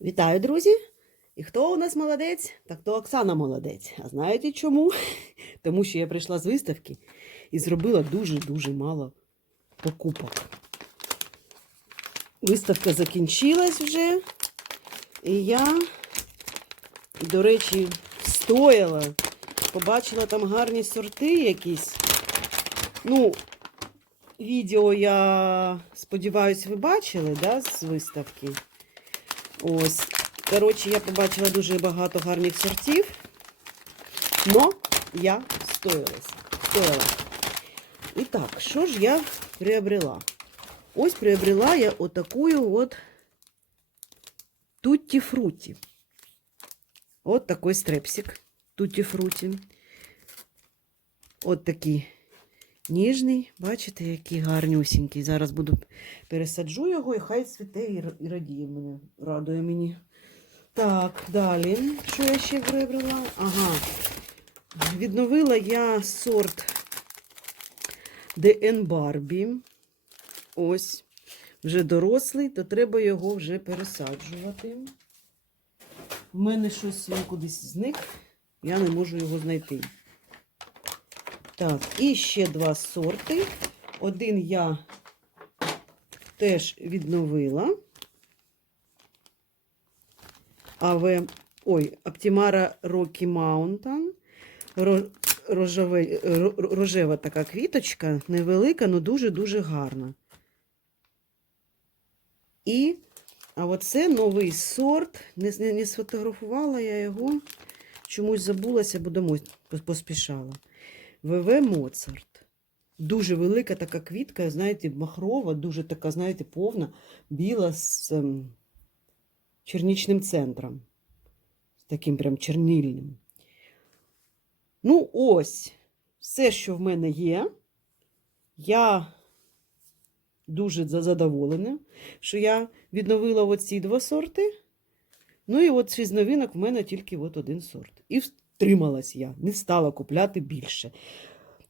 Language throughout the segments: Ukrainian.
Вітаю, друзі! І хто у нас молодець? Так то Оксана молодець. А знаєте чому? Тому що я прийшла з виставки і зробила дуже-дуже мало покупок. Виставка закінчилась вже, і я, до речі, стояла, побачила там гарні сорти якісь. Ну, відео я сподіваюся, ви бачили, да, з виставки. Ось. Коротше, я побачила дуже багато гарних сортів. Но я стоїлась. Стояла. І так, що ж я приобрела? Ось приобрела я отакую от тутті фруті. От такий стрепсик тутті фруті. От такий ніжний. Бачите, який гарнюсінький. Зараз буду пересаджу його і хай цвіте і радіє мене, радує мені. Так, далі. Що я ще приобрела? Ага. Відновила я сорт DN Barbie. Ось. Вже дорослий, то треба його вже пересаджувати. В мене щось він кудись зник. Я не можу його знайти. Так, і ще два сорти. Один я теж відновила. АВ, ой, Оптимара Rocky Mountain. Ро- Рожеве, рожева така квіточка, невелика, але дуже-дуже гарна. І, а оце новий сорт. Не, не, не сфотографувала я його. Чомусь забулася, бо домой поспішала. ВВ Моцарт. Дуже велика така квітка, знаєте, махрова, дуже така, знаєте, повна, біла з ем, чернічним центром. З таким прям чернильним. Ну, ось, все, що в мене є. Я дуже задоволена, що я відновила оці два сорти. Ну і от з новинок в мене тільки от один сорт. І втрималась я, не стала купляти більше.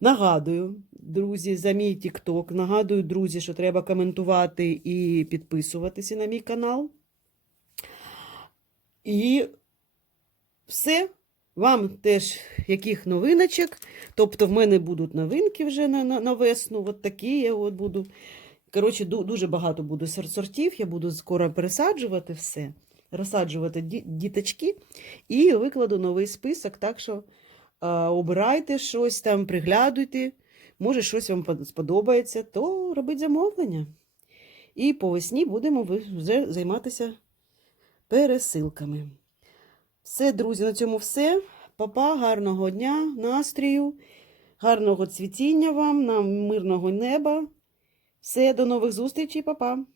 Нагадую, друзі, за мій TikTok, нагадую, друзі, що треба коментувати і підписуватися на мій канал. І все. Вам теж яких новиночок. Тобто в мене будуть новинки вже на, на, на весну. От такі я от буду. Коротше, ду- дуже багато буде сортів. Я буду скоро пересаджувати все, розсаджувати діточки і викладу новий список. Так що обирайте щось там, приглядуйте. Може, щось вам сподобається, то робіть замовлення. І по весні будемо вже займатися пересилками. Все, друзі, на цьому все. Папа, гарного дня, настрію, гарного цвітіння вам, нам мирного неба. Все, до нових зустрічей, папа.